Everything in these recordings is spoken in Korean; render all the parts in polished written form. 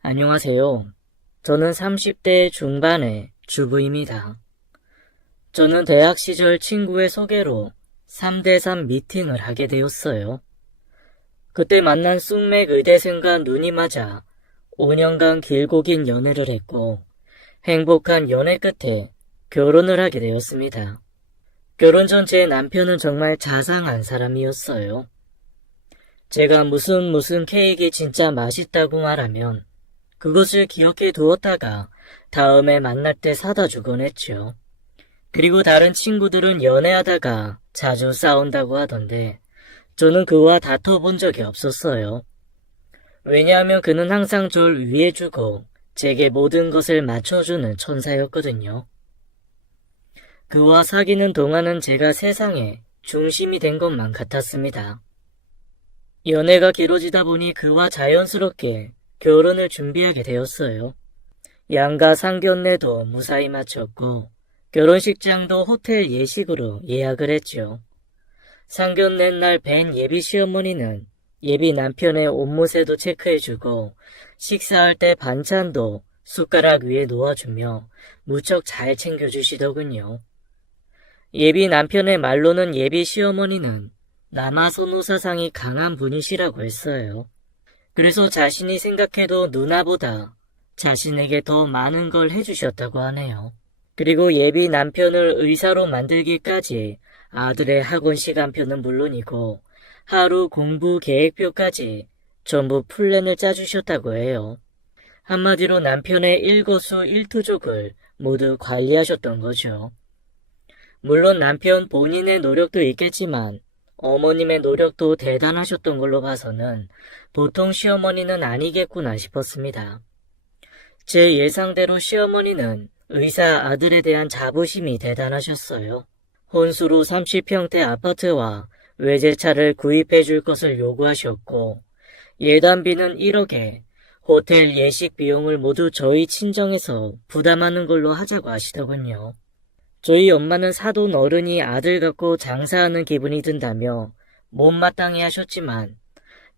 안녕하세요. 저는 30대 중반의 주부입니다. 저는 대학 시절 친구의 소개로 3대3 미팅을 하게 되었어요. 그때 만난 쑥맥 의대생과 눈이 맞아 5년간 길고 긴 연애를 했고 행복한 연애 끝에 결혼을 하게 되었습니다. 결혼 전 제 남편은 정말 자상한 사람이었어요. 제가 무슨 케이크 진짜 맛있다고 말하면 그것을 기억해 두었다가 다음에 만날 때 사다 주곤 했죠. 그리고 다른 친구들은 연애하다가 자주 싸운다고 하던데 저는 그와 다퉈본 적이 없었어요. 왜냐하면 그는 항상 절 위해주고 제게 모든 것을 맞춰주는 천사였거든요. 그와 사귀는 동안은 제가 세상의 중심이 된 것만 같았습니다. 연애가 길어지다 보니 그와 자연스럽게 결혼을 준비하게 되었어요. 양가 상견례도 무사히 마쳤고 결혼식장도 호텔 예식으로 예약을 했죠. 상견례 날 뵌 예비 시어머니는 예비 남편의 옷무새도 체크해주고 식사할 때 반찬도 숟가락 위에 놓아주며 무척 잘 챙겨주시더군요. 예비 남편의 말로는 예비 시어머니는 남아선호 사상이 강한 분이시라고 했어요. 그래서 자신이 생각해도 누나보다 자신에게 더 많은 걸 해주셨다고 하네요. 그리고 예비 남편을 의사로 만들기까지 아들의 학원 시간표는 물론이고 하루 공부 계획표까지 전부 플랜을 짜주셨다고 해요. 한마디로 남편의 일거수일투족을 모두 관리하셨던 거죠. 물론 남편 본인의 노력도 있겠지만 어머님의 노력도 대단하셨던 걸로 봐서는 보통 시어머니는 아니겠구나 싶었습니다. 제 예상대로 시어머니는 의사 아들에 대한 자부심이 대단하셨어요. 혼수로 30평대 아파트와 외제차를 구입해 줄 것을 요구하셨고 예단비는 1억에 호텔 예식 비용을 모두 저희 친정에서 부담하는 걸로 하자고 하시더군요. 저희 엄마는 사돈 어른이 아들 갖고 장사하는 기분이 든다며 못마땅해 하셨지만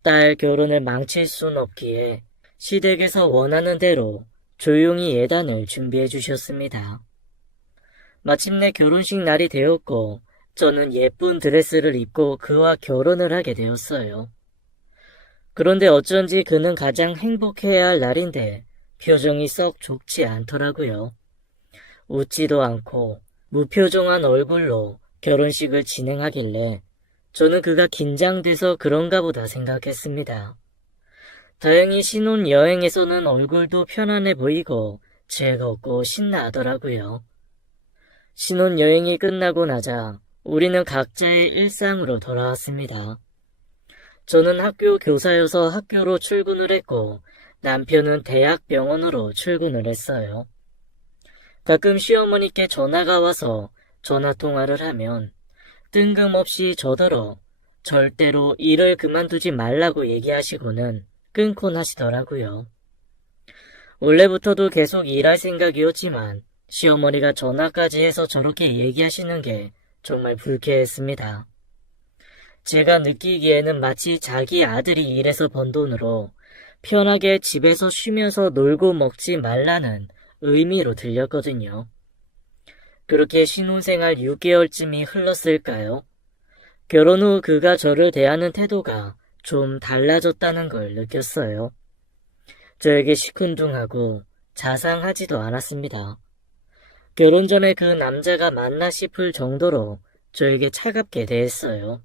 딸 결혼을 망칠 순 없기에 시댁에서 원하는 대로 조용히 예단을 준비해 주셨습니다. 마침내 결혼식 날이 되었고 저는 예쁜 드레스를 입고 그와 결혼을 하게 되었어요. 그런데 어쩐지 그는 가장 행복해야 할 날인데 표정이 썩 좋지 않더라고요. 웃지도 않고 무표정한 얼굴로 결혼식을 진행하길래 저는 그가 긴장돼서 그런가 보다 생각했습니다. 다행히 신혼여행에서는 얼굴도 편안해 보이고 즐겁고 신나하더라고요. 신혼여행이 끝나고 나자 우리는 각자의 일상으로 돌아왔습니다. 저는 학교 교사여서 학교로 출근을 했고 남편은 대학 병원으로 출근을 했어요. 가끔 시어머니께 전화가 와서 전화통화를 하면 뜬금없이 저더러 절대로 일을 그만두지 말라고 얘기하시고는 끊곤 하시더라고요. 원래부터도 계속 일할 생각이었지만 시어머니가 전화까지 해서 저렇게 얘기하시는 게 정말 불쾌했습니다. 제가 느끼기에는 마치 자기 아들이 일해서 번 돈으로 편하게 집에서 쉬면서 놀고 먹지 말라는 의미로 들렸거든요. 그렇게 신혼생활 6개월쯤이 흘렀을까요? 결혼 후 그가 저를 대하는 태도가 좀 달라졌다는 걸 느꼈어요. 저에게 시큰둥하고 자상하지도 않았습니다. 결혼 전에 그 남자가 맞나 싶을 정도로 저에게 차갑게 대했어요.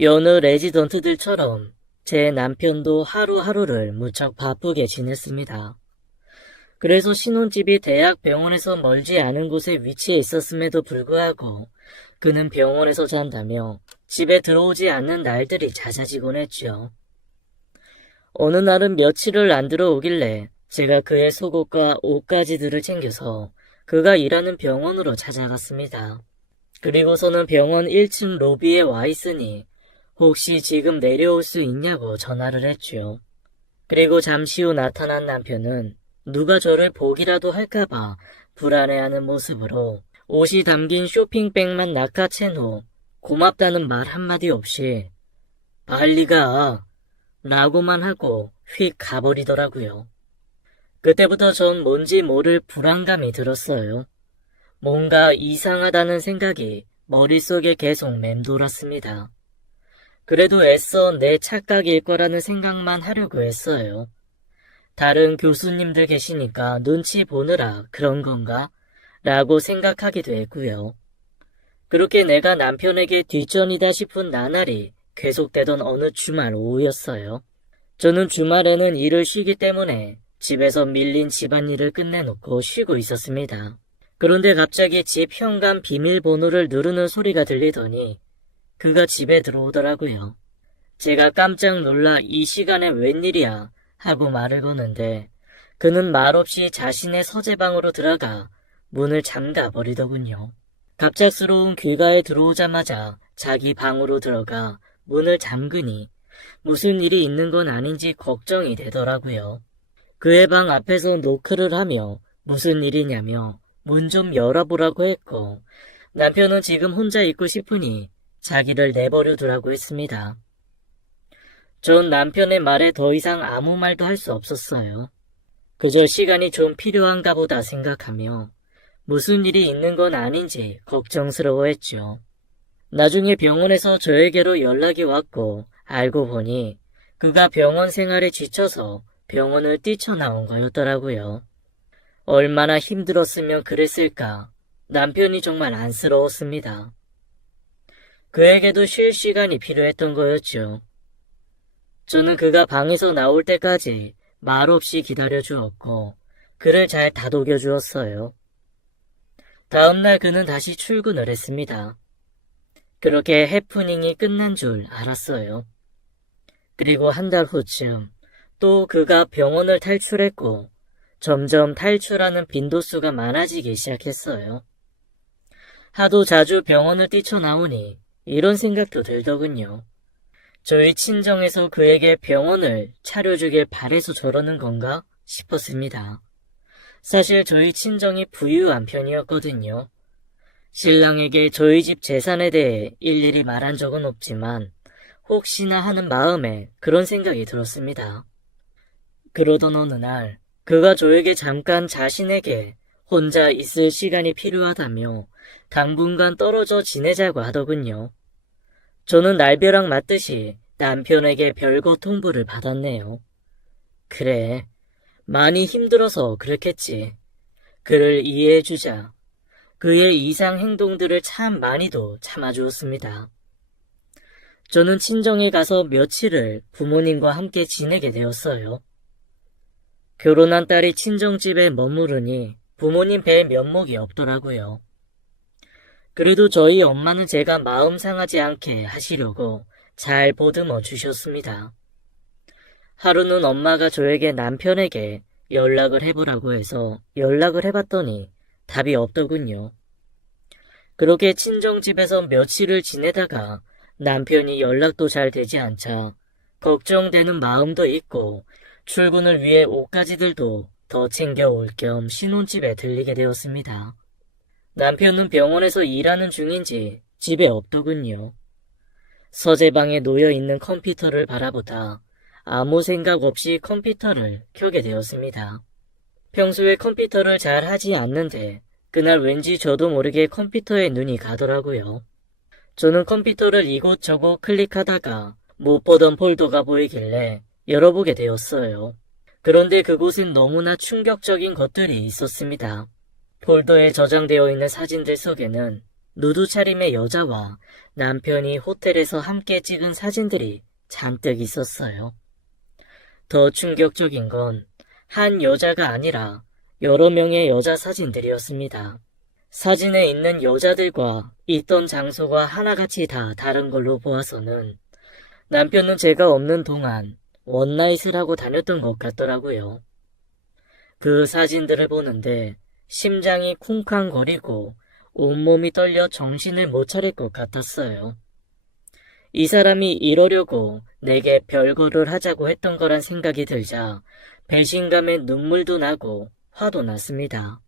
여느 레지던트들처럼 제 남편도 하루하루를 무척 바쁘게 지냈습니다. 그래서 신혼집이 대학 병원에서 멀지 않은 곳에 위치해 있었음에도 불구하고 그는 병원에서 잔다며 집에 들어오지 않는 날들이 잦아지곤 했죠. 어느 날은 며칠을 안 들어오길래 제가 그의 속옷과 옷가지들을 챙겨서 그가 일하는 병원으로 찾아갔습니다. 그리고서는 병원 1층 로비에 와 있으니 혹시 지금 내려올 수 있냐고 전화를 했죠. 그리고 잠시 후 나타난 남편은 누가 저를 보기라도 할까봐 불안해하는 모습으로 옷이 담긴 쇼핑백만 낚아챈 후 고맙다는 말 한마디 없이 빨리 가 라고만 하고 휙 가버리더라고요. 그때부터 전 뭔지 모를 불안감이 들었어요. 뭔가 이상하다는 생각이 머릿속에 계속 맴돌았습니다. 그래도 애써 내 착각일 거라는 생각만 하려고 했어요. 다른 교수님들 계시니까 눈치 보느라 그런 건가? 라고 생각하기도 했고요. 그렇게 내가 남편에게 뒷전이다 싶은 나날이 계속되던 어느 주말 오후였어요. 저는 주말에는 일을 쉬기 때문에 집에서 밀린 집안일을 끝내놓고 쉬고 있었습니다. 그런데 갑자기 집 현관 비밀번호를 누르는 소리가 들리더니 그가 집에 들어오더라고요. 제가 깜짝 놀라 이 시간에 웬일이야 하고 말을 거는데 그는 말없이 자신의 서재방으로 들어가 문을 잠가 버리더군요. 갑작스러운 귀가에 들어오자마자 자기 방으로 들어가 문을 잠그니 무슨 일이 있는 건 아닌지 걱정이 되더라고요. 그의 방 앞에서 노크를 하며 무슨 일이냐며 문 좀 열어보라고 했고 남편은 지금 혼자 있고 싶으니 자기를 내버려 두라고 했습니다. 전 남편의 말에 더 이상 아무 말도 할 수 없었어요. 그저 시간이 좀 필요한가 보다 생각하며 무슨 일이 있는 건 아닌지 걱정스러워했죠. 나중에 병원에서 저에게로 연락이 왔고 알고 보니 그가 병원 생활에 지쳐서 병원을 뛰쳐나온 거였더라고요. 얼마나 힘들었으면 그랬을까. 남편이 정말 안쓰러웠습니다. 그에게도 쉴 시간이 필요했던 거였죠. 저는 그가 방에서 나올 때까지 말없이 기다려주었고 그를 잘 다독여 주었어요. 다음날 그는 다시 출근을 했습니다. 그렇게 해프닝이 끝난 줄 알았어요. 그리고 한 달 후쯤 또 그가 병원을 탈출했고 점점 탈출하는 빈도수가 많아지기 시작했어요. 하도 자주 병원을 뛰쳐나오니 이런 생각도 들더군요. 저희 친정에서 그에게 병원을 차려주길 바래서 저러는 건가 싶었습니다. 사실 저희 친정이 부유한 편이었거든요. 신랑에게 저희 집 재산에 대해 일일이 말한 적은 없지만 혹시나 하는 마음에 그런 생각이 들었습니다. 그러던 어느 날 그가 저에게 잠깐 자신에게 혼자 있을 시간이 필요하다며 당분간 떨어져 지내자고 하더군요. 저는 날벼락 맞듯이 남편에게 별거 통보를 받았네요. 그래, 많이 힘들어서 그렇겠지. 그를 이해해주자. 그의 이상 행동들을 참 많이도 참아주었습니다. 저는 친정에 가서 며칠을 부모님과 함께 지내게 되었어요. 결혼한 딸이 친정집에 머무르니 부모님 뵐 면목이 없더라고요. 그래도 저희 엄마는 제가 마음 상하지 않게 하시려고 잘 보듬어 주셨습니다. 하루는 엄마가 저에게 남편에게 연락을 해보라고 해서 연락을 해봤더니 답이 없더군요. 그렇게 친정집에서 며칠을 지내다가 남편이 연락도 잘 되지 않자 걱정되는 마음도 있고 출근을 위해 옷가지들도 더 챙겨올 겸 신혼집에 들리게 되었습니다. 남편은 병원에서 일하는 중인지 집에 없더군요. 서재방에 놓여있는 컴퓨터를 바라보다 아무 생각 없이 컴퓨터를 켜게 되었습니다. 평소에 컴퓨터를 잘 하지 않는데 그날 왠지 저도 모르게 컴퓨터에 눈이 가더라고요. 저는 컴퓨터를 이곳저곳 클릭하다가 못 보던 폴더가 보이길래 열어보게 되었어요. 그런데 그곳엔 너무나 충격적인 것들이 있었습니다. 폴더에 저장되어 있는 사진들 속에는 누드 차림의 여자와 남편이 호텔에서 함께 찍은 사진들이 잔뜩 있었어요. 더 충격적인 건 한 여자가 아니라 여러 명의 여자 사진들이었습니다. 사진에 있는 여자들과 있던 장소가 하나같이 다 다른 걸로 보아서는 남편은 제가 없는 동안 원나잇을 하고 다녔던 것 같더라고요. 그 사진들을 보는데 심장이 쿵쾅거리고 온몸이 떨려 정신을 못 차릴 것 같았어요. 이 사람이 이러려고 내게 별거를 하자고 했던 거란 생각이 들자 배신감에 눈물도 나고 화도 났습니다.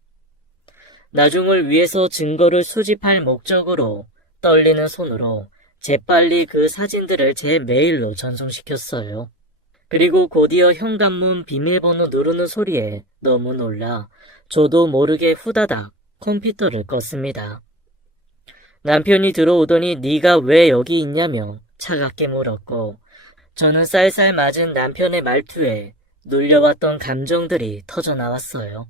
나중을 위해서 증거를 수집할 목적으로 떨리는 손으로 재빨리 그 사진들을 제 메일로 전송시켰어요. 그리고 곧이어 현관문 비밀번호 누르는 소리에 너무 놀라 저도 모르게 후다닥 컴퓨터를 껐습니다. 남편이 들어오더니 네가 왜 여기 있냐며 차갑게 물었고 저는 쌀쌀 맞은 남편의 말투에 눌려왔던 감정들이 터져나왔어요.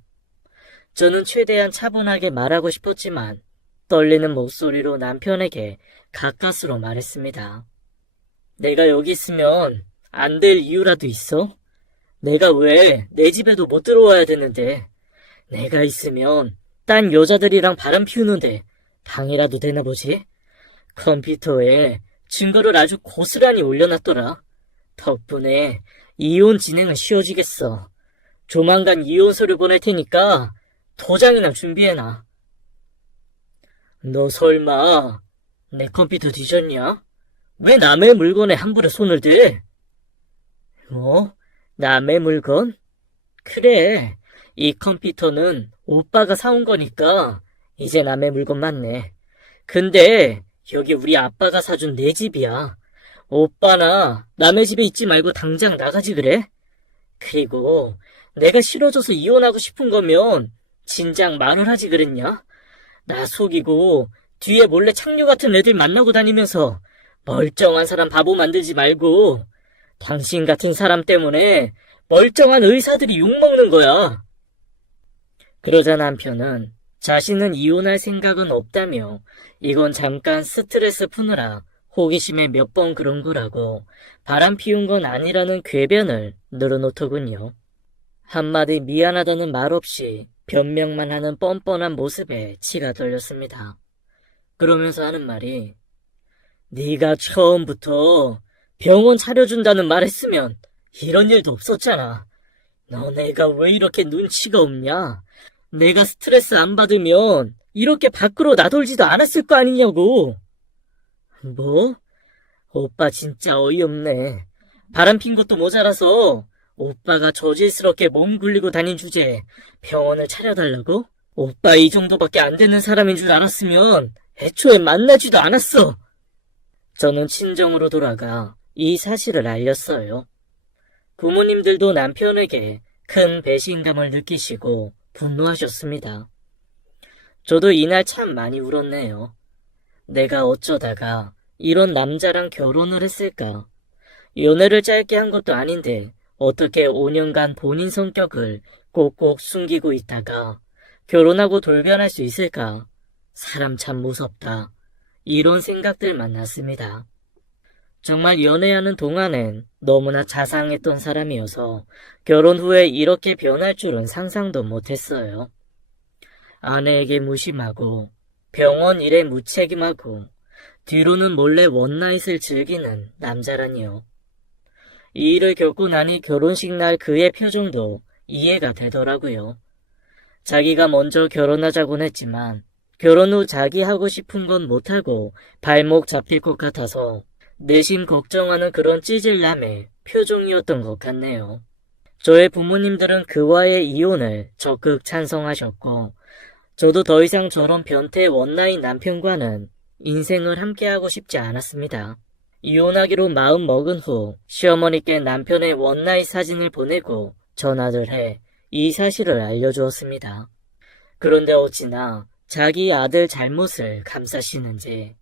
저는 최대한 차분하게 말하고 싶었지만 떨리는 목소리로 남편에게 가까스로 말했습니다. 내가 여기 있으면 안 될 이유라도 있어? 내가 왜 내 집에도 못 들어와야 되는데 내가 있으면 딴 여자들이랑 바람 피우는데 방해라도 되나 보지? 컴퓨터에 증거를 아주 고스란히 올려놨더라. 덕분에 이혼 진행은 쉬워지겠어. 조만간 이혼서를 보낼 테니까 도장이나 준비해놔. 너 설마 내 컴퓨터 뒤졌냐? 왜 남의 물건에 함부로 손을 대? 뭐? 남의 물건? 그래, 이 컴퓨터는 오빠가 사온 거니까 이제 남의 물건 맞네. 근데 여기 우리 아빠가 사준 내 집이야. 오빠나 남의 집에 있지 말고 당장 나가지 그래? 그리고 내가 싫어져서 이혼하고 싶은 거면 진작 말을 하지 그랬냐? 나 속이고 뒤에 몰래 창녀 같은 애들 만나고 다니면서 멀쩡한 사람 바보 만들지 말고 당신 같은 사람 때문에 멀쩡한 의사들이 욕먹는 거야. 그러자 남편은 자신은 이혼할 생각은 없다며 이건 잠깐 스트레스 푸느라 호기심에 몇 번 그런 거라고 바람 피운 건 아니라는 궤변을 늘어놓더군요. 한마디 미안하다는 말 없이 변명만 하는 뻔뻔한 모습에 치가 떨렸습니다. 그러면서 하는 말이 네가 처음부터 병원 차려준다는 말 했으면 이런 일도 없었잖아. 너네가 왜 이렇게 눈치가 없냐? 내가 스트레스 안 받으면 이렇게 밖으로 나돌지도 않았을 거 아니냐고. 뭐? 오빠 진짜 어이없네. 바람핀 것도 모자라서 오빠가 저질스럽게 몸 굴리고 다닌 주제에 병원을 차려달라고? 오빠 이 정도밖에 안 되는 사람인 줄 알았으면 애초에 만나지도 않았어. 저는 친정으로 돌아가 이 사실을 알렸어요. 부모님들도 남편에게 큰 배신감을 느끼시고 분노하셨습니다. 저도 이날 참 많이 울었네요. 내가 어쩌다가 이런 남자랑 결혼을 했을까? 연애를 짧게 한 것도 아닌데 어떻게 5년간 본인 성격을 꼭꼭 숨기고 있다가 결혼하고 돌변할 수 있을까? 사람 참 무섭다. 이런 생각들만 났습니다. 정말 연애하는 동안엔 너무나 자상했던 사람이어서 결혼 후에 이렇게 변할 줄은 상상도 못했어요. 아내에게 무심하고 병원 일에 무책임하고 뒤로는 몰래 원나잇을 즐기는 남자라니요. 이 일을 겪고 나니 결혼식 날 그의 표정도 이해가 되더라고요. 자기가 먼저 결혼하자곤 했지만 결혼 후 자기 하고 싶은 건 못하고 발목 잡힐 것 같아서 내심 걱정하는 그런 찌질남의 표정이었던 것 같네요. 저의 부모님들은 그와의 이혼을 적극 찬성하셨고 저도 더 이상 저런 변태 원나잇 남편과는 인생을 함께하고 싶지 않았습니다. 이혼하기로 마음 먹은 후 시어머니께 남편의 원나잇 사진을 보내고 전화를 해 이 사실을 알려주었습니다. 그런데 어찌나 자기 아들 잘못을 감싸시는지.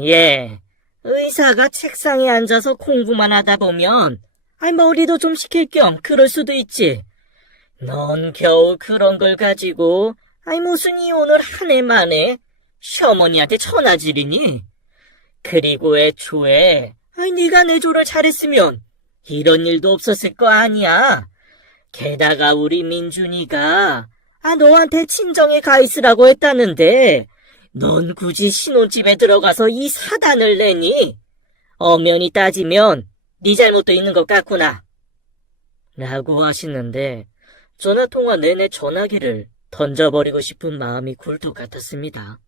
예, 의사가 책상에 앉아서 공부만 하다 보면 머리도 좀 식힐 겸 그럴 수도 있지. 넌 겨우 그런 걸 가지고 무슨 이혼을 한 해 만에 시어머니한테 천하질이니? 그리고 애초에 네가 내조를 잘했으면 이런 일도 없었을 거 아니야. 게다가 우리 민준이가 너한테 친정에 가 있으라고 했다는데 넌 굳이 신혼집에 들어가서 이 사단을 내니? 엄연히 따지면 네 잘못도 있는 것 같구나. 라고 하시는데 전화통화 내내 전화기를 던져버리고 싶은 마음이 굴뚝 같았습니다.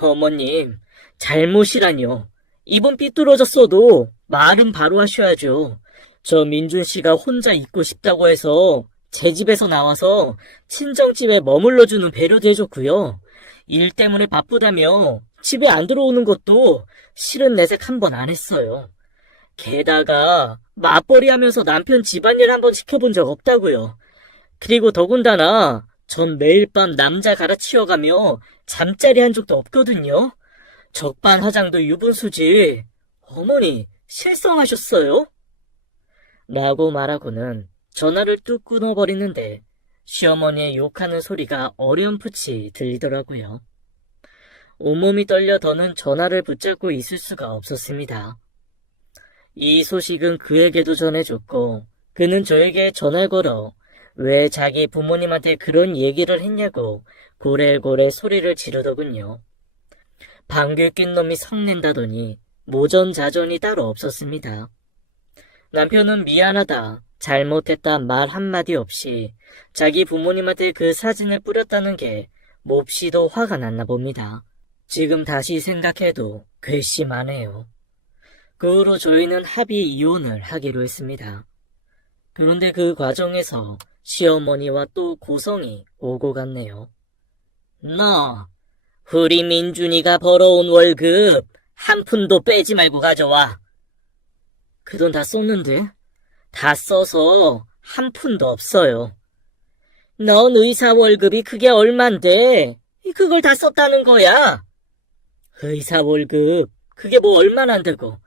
어머님, 잘못이라뇨. 입은 삐뚤어졌어도 말은 바로 하셔야죠. 저 민준 씨가 혼자 있고 싶다고 해서 제 집에서 나와서 친정집에 머물러주는 배려도 해줬고요. 일 때문에 바쁘다며 집에 안 들어오는 것도 실은 내색 한 번 안 했어요. 게다가 맞벌이 하면서 남편 집안일 한번 지켜본 적 없다고요. 그리고 더군다나 전 매일 밤 남자 갈아치워가며 잠자리 한 적도 없거든요. 적반하장도 유분수지. 어머니, 실성하셨어요? 라고 말하고는 전화를 뚝 끊어버리는데 시어머니의 욕하는 소리가 어렴풋이 들리더라고요. 온몸이 떨려 더는 전화를 붙잡고 있을 수가 없었습니다. 이 소식은 그에게도 전해줬고 그는 저에게 전화를 걸어 왜 자기 부모님한테 그런 얘기를 했냐고 고래고래 소리를 지르더군요. 방귀 낀 놈이 성낸다더니 모전자전이 따로 없었습니다. 남편은 미안하다, 잘못했다 말 한마디 없이 자기 부모님한테 그 사진을 뿌렸다는 게 몹시도 화가 났나 봅니다. 지금 다시 생각해도 괘씸하네요. 그 후로 저희는 합의 이혼을 하기로 했습니다. 그런데 그 과정에서 시어머니와 또 고성이 오고 갔네요. 너, 우리 민준이가 벌어온 월급 한 푼도 빼지 말고 가져와. 그 돈 다 썼는데? 다 써서 한 푼도 없어요. 넌 의사 월급이 그게 얼만데 그걸 다 썼다는 거야. 의사 월급 그게 뭐 얼마나 한다고.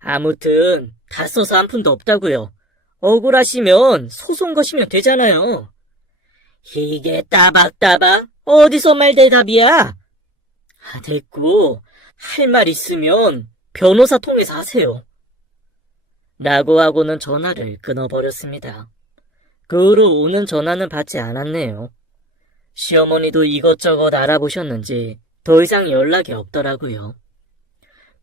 아무튼 다 써서 한 푼도 없다고요. 억울하시면 소송 거시면 되잖아요. 이게 따박따박 어디서 말 대답이야? 됐고 할 말 있으면 변호사 통해서 하세요. 라고 하고는 전화를 끊어버렸습니다. 그 후로 오는 전화는 받지 않았네요. 시어머니도 이것저것 알아보셨는지 더 이상 연락이 없더라고요.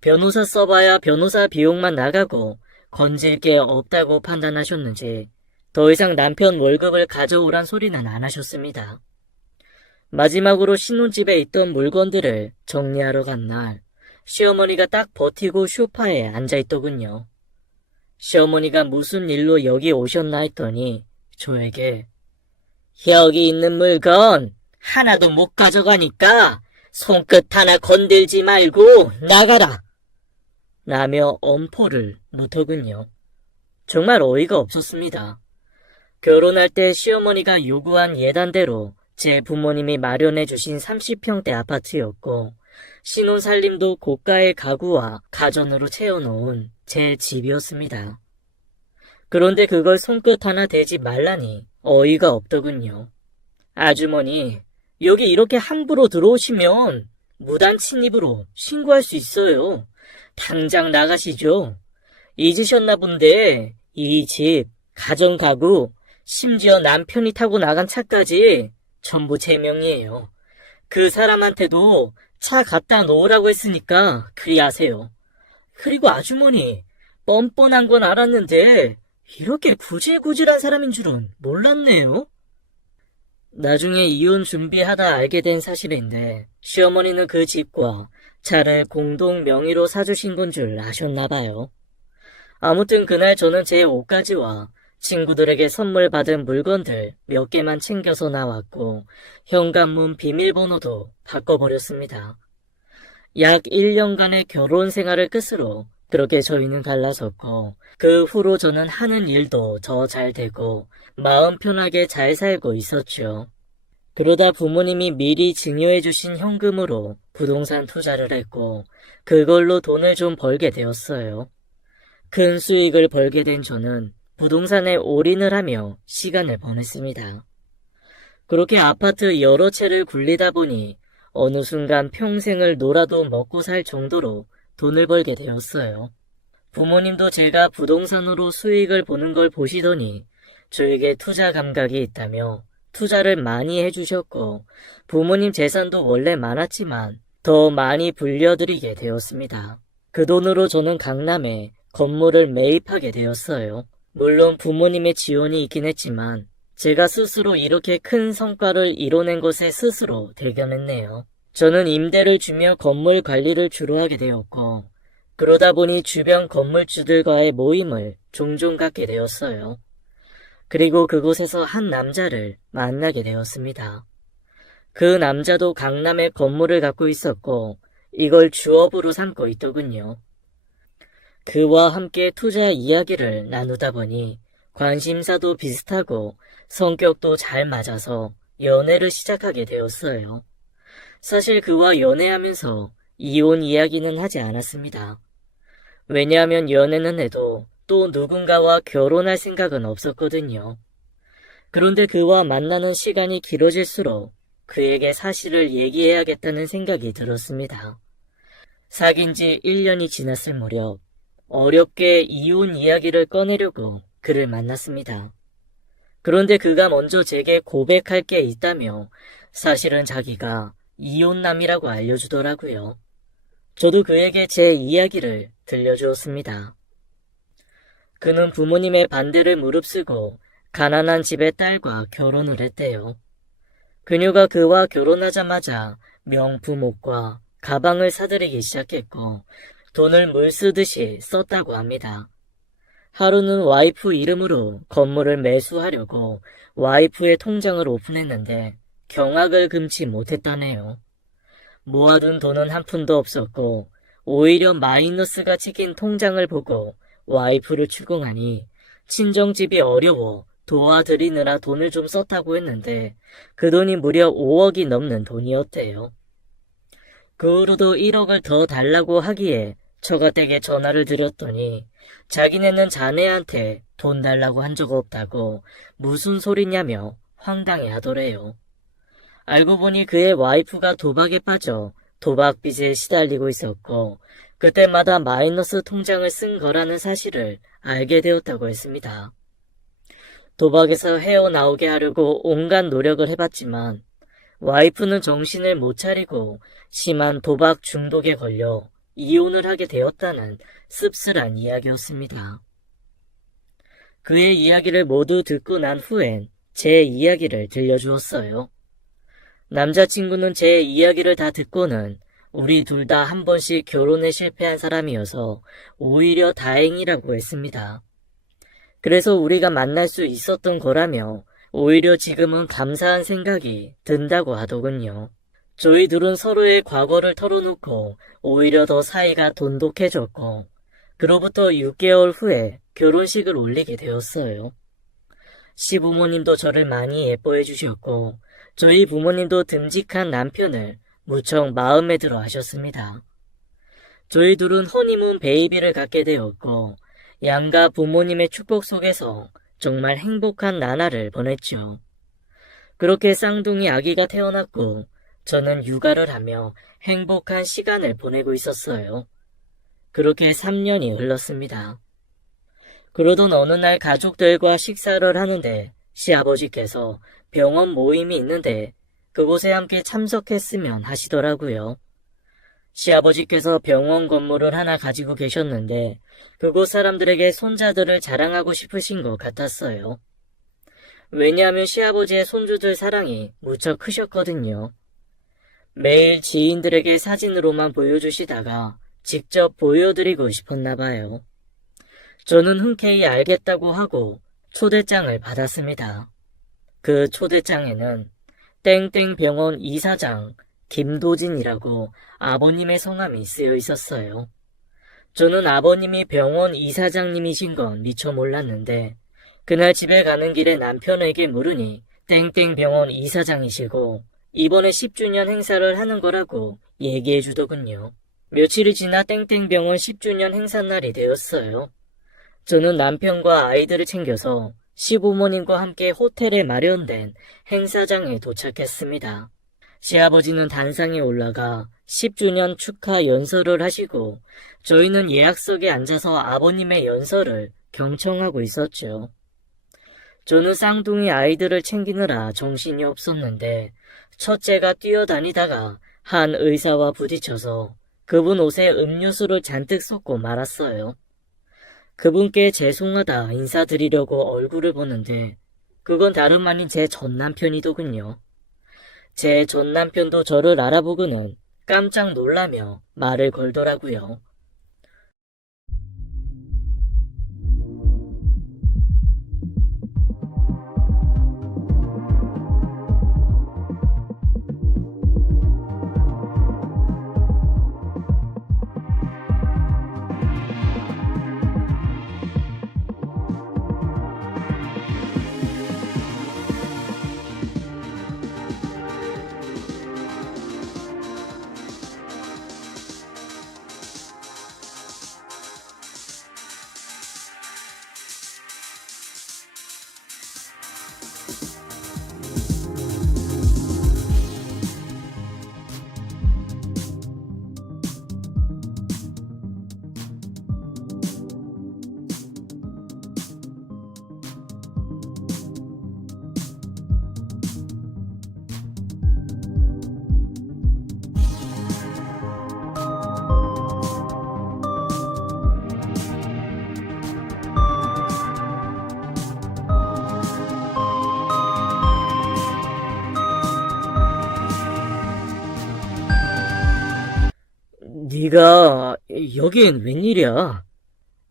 변호사 써봐야 변호사 비용만 나가고 건질 게 없다고 판단하셨는지 더 이상 남편 월급을 가져오란 소리는 안 하셨습니다. 마지막으로 신혼집에 있던 물건들을 정리하러 간 날 시어머니가 딱 버티고 소파에 앉아있더군요. 시어머니가 무슨 일로 여기 오셨나 했더니 저에게 여기 있는 물건 하나도 못 가져가니까 손끝 하나 건들지 말고 나가라 라며 엄포를 놓더군요. 정말 어이가 없었습니다. 결혼할 때 시어머니가 요구한 예단대로 제 부모님이 마련해 주신 30평대 아파트였고 신혼살림도 고가의 가구와 가전으로 채워놓은 제 집이었습니다. 그런데 그걸 손끝 하나 대지 말라니 어이가 없더군요. 아주머니, 여기 이렇게 함부로 들어오시면 무단 침입으로 신고할 수 있어요. 당장 나가시죠. 잊으셨나 본데 이 집, 가전 가구, 심지어 남편이 타고 나간 차까지 전부 제 명의예요. 그 사람한테도 차 갖다 놓으라고 했으니까 그리 하세요. 그리고 아주머니, 뻔뻔한 건 알았는데 이렇게 구질구질한 사람인 줄은 몰랐네요. 나중에 이혼 준비하다 알게 된 사실인데 시어머니는 그 집과 차를 공동 명의로 사주신 건 줄 아셨나 봐요. 아무튼 그날 저는 제 옷가지와 친구들에게 선물 받은 물건들 몇 개만 챙겨서 나왔고 현관문 비밀번호도 바꿔버렸습니다. 약 1년간의 결혼 생활을 끝으로 그렇게 저희는 갈라섰고 그 후로 저는 하는 일도 더 잘 되고 마음 편하게 잘 살고 있었죠. 그러다 부모님이 미리 증여해 주신 현금으로 부동산 투자를 했고 그걸로 돈을 좀 벌게 되었어요. 큰 수익을 벌게 된 저는 부동산에 올인을 하며 시간을 보냈습니다. 그렇게 아파트 여러 채를 굴리다 보니 어느 순간 평생을 놀아도 먹고 살 정도로 돈을 벌게 되었어요. 부모님도 제가 부동산으로 수익을 보는 걸 보시더니 저에게 투자 감각이 있다며 투자를 많이 해주셨고 부모님 재산도 원래 많았지만 더 많이 불려드리게 되었습니다. 그 돈으로 저는 강남에 건물을 매입하게 되었어요. 물론 부모님의 지원이 있긴 했지만 제가 스스로 이렇게 큰 성과를 이뤄낸 것에 스스로 대견했네요. 저는 임대를 주며 건물 관리를 주로 하게 되었고 그러다 보니 주변 건물주들과의 모임을 종종 갖게 되었어요. 그리고 그곳에서 한 남자를 만나게 되었습니다. 그 남자도 강남에 건물을 갖고 있었고 이걸 주업으로 삼고 있더군요. 그와 함께 투자 이야기를 나누다 보니 관심사도 비슷하고 성격도 잘 맞아서 연애를 시작하게 되었어요. 사실 그와 연애하면서 이혼 이야기는 하지 않았습니다. 왜냐하면 연애는 해도 또 누군가와 결혼할 생각은 없었거든요. 그런데 그와 만나는 시간이 길어질수록 그에게 사실을 얘기해야겠다는 생각이 들었습니다. 사귄 지 1년이 지났을 무렵 어렵게 이혼 이야기를 꺼내려고 그를 만났습니다. 그런데 그가 먼저 제게 고백할 게 있다며 사실은 자기가 이혼남이라고 알려주더라고요. 저도 그에게 제 이야기를 들려주었습니다. 그는 부모님의 반대를 무릅쓰고 가난한 집의 딸과 결혼을 했대요. 그녀가 그와 결혼하자마자 명품 옷과 가방을 사들이기 시작했고 돈을 물 쓰듯이 썼다고 합니다. 하루는 와이프 이름으로 건물을 매수하려고 와이프의 통장을 오픈했는데 경악을 금치 못했다네요. 모아둔 돈은 한 푼도 없었고 오히려 마이너스가 찍힌 통장을 보고 와이프를 추궁하니 친정집이 어려워 도와드리느라 돈을 좀 썼다고 했는데 그 돈이 무려 5억이 넘는 돈이었대요. 그 후로도 1억을 더 달라고 하기에 처가댁에 전화를 드렸더니 자기네는 자네한테 돈 달라고 한 적 없다고 무슨 소리냐며 황당해 하더래요. 알고 보니 그의 와이프가 도박에 빠져 도박 빚에 시달리고 있었고 그때마다 마이너스 통장을 쓴 거라는 사실을 알게 되었다고 했습니다. 도박에서 헤어나오게 하려고 온갖 노력을 해봤지만 와이프는 정신을 못 차리고 심한 도박 중독에 걸려 이혼을 하게 되었다는 씁쓸한 이야기였습니다. 그의 이야기를 모두 듣고 난 후엔 제 이야기를 들려주었어요. 남자친구는 제 이야기를 다 듣고는 우리 둘 다 한 번씩 결혼에 실패한 사람이어서 오히려 다행이라고 했습니다. 그래서 우리가 만날 수 있었던 거라며 오히려 지금은 감사한 생각이 든다고 하더군요. 저희 둘은 서로의 과거를 털어놓고 오히려 더 사이가 돈독해졌고 그로부터 6개월 후에 결혼식을 올리게 되었어요. 시부모님도 저를 많이 예뻐해 주셨고 저희 부모님도 듬직한 남편을 무척 마음에 들어 하셨습니다. 저희 둘은 허니문 베이비를 갖게 되었고 양가 부모님의 축복 속에서 정말 행복한 나날을 보냈죠. 그렇게 쌍둥이 아기가 태어났고 저는 육아를 하며 행복한 시간을 보내고 있었어요. 그렇게 3년이 흘렀습니다. 그러던 어느 날 가족들과 식사를 하는데 시아버지께서 병원 모임이 있는데 그곳에 함께 참석했으면 하시더라고요. 시아버지께서 병원 건물을 하나 가지고 계셨는데 그곳 사람들에게 손자들을 자랑하고 싶으신 것 같았어요. 왜냐하면 시아버지의 손주들 사랑이 무척 크셨거든요. 매일 지인들에게 사진으로만 보여주시다가 직접 보여드리고 싶었나 봐요. 저는 흔쾌히 알겠다고 하고 초대장을 받았습니다. 그 초대장에는 땡땡병원 이사장 김도진이라고 아버님의 성함이 쓰여 있었어요. 저는 아버님이 병원 이사장님이신 건 미처 몰랐는데 그날 집에 가는 길에 남편에게 물으니 땡땡병원 이사장이시고 이번에 10주년 행사를 하는 거라고 얘기해 주더군요. 며칠이 지나 땡땡병원 10주년 행사날이 되었어요. 저는 남편과 아이들을 챙겨서 시부모님과 함께 호텔에 마련된 행사장에 도착했습니다. 시아버지는 단상에 올라가 10주년 축하 연설을 하시고 저희는 예약석에 앉아서 아버님의 연설을 경청하고 있었죠. 저는 쌍둥이 아이들을 챙기느라 정신이 없었는데 첫째가 뛰어다니다가 한 의사와 부딪혀서 그분 옷에 음료수를 잔뜩 쏟고 말았어요. 그분께 죄송하다 인사드리려고 얼굴을 보는데 그건 다름 아닌 제 전남편이더군요. 제 전남편도 저를 알아보고는 깜짝 놀라며 말을 걸더라고요. 네가 여긴 웬일이야?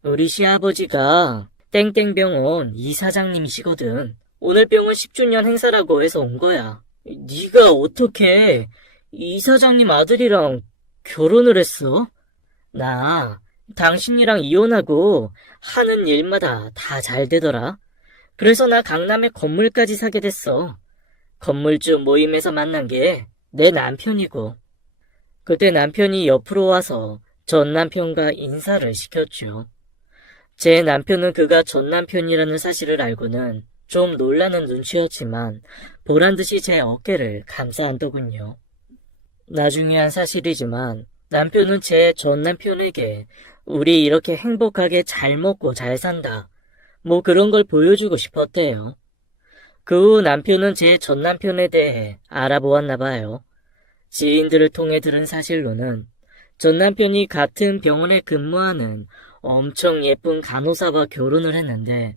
우리 시아버지가 땡땡병원 이사장님이시거든. 오늘 병원 10주년 행사라고 해서 온 거야. 네가 어떻게 이사장님 아들이랑 결혼을 했어? 나 당신이랑 이혼하고 하는 일마다 다 잘 되더라. 그래서 나 강남에 건물까지 사게 됐어. 건물주 모임에서 만난 게 내 남편이고. 그때 남편이 옆으로 와서 전 남편과 인사를 시켰죠. 제 남편은 그가 전 남편이라는 사실을 알고는 좀 놀라는 눈치였지만 보란듯이 제 어깨를 감싸안더군요. 나중에 한 사실이지만 남편은 제 전 남편에게 우리 이렇게 행복하게 잘 먹고 잘 산다, 뭐 그런 걸 보여주고 싶었대요. 그 후 남편은 제 전 남편에 대해 알아보았나 봐요. 지인들을 통해 들은 사실로는 전 남편이 같은 병원에 근무하는 엄청 예쁜 간호사와 결혼을 했는데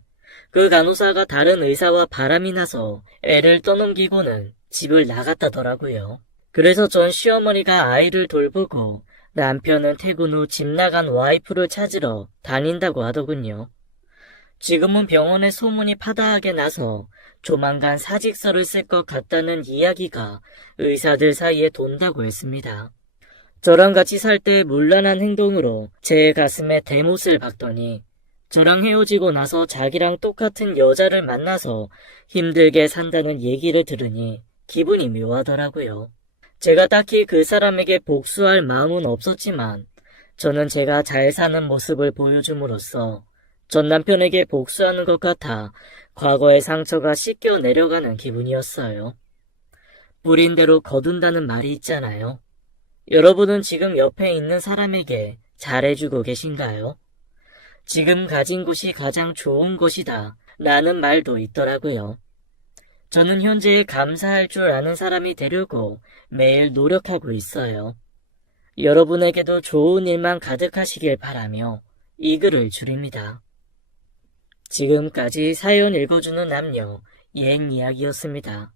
그 간호사가 다른 의사와 바람이 나서 애를 떠넘기고는 집을 나갔다더라고요. 그래서 전 시어머니가 아이를 돌보고 남편은 퇴근 후 집 나간 와이프를 찾으러 다닌다고 하더군요. 지금은 병원에 소문이 파다하게 나서 조만간 사직서를 쓸 것 같다는 이야기가 의사들 사이에 돈다고 했습니다. 저랑 같이 살 때 문란한 행동으로 제 가슴에 대못을 박더니 저랑 헤어지고 나서 자기랑 똑같은 여자를 만나서 힘들게 산다는 얘기를 들으니 기분이 묘하더라고요. 제가 딱히 그 사람에게 복수할 마음은 없었지만 저는 제가 잘 사는 모습을 보여줌으로써 전 남편에게 복수하는 것 같아 과거의 상처가 씻겨 내려가는 기분이었어요. 뿌린 대로 거둔다는 말이 있잖아요. 여러분은 지금 옆에 있는 사람에게 잘해주고 계신가요? 지금 가진 곳이 가장 좋은 곳이다 라는 말도 있더라고요. 저는 현재에 감사할 줄 아는 사람이 되려고 매일 노력하고 있어요. 여러분에게도 좋은 일만 가득하시길 바라며 이 글을 줄입니다. 지금까지 사연 읽어주는 남녀 예행 이야기였습니다.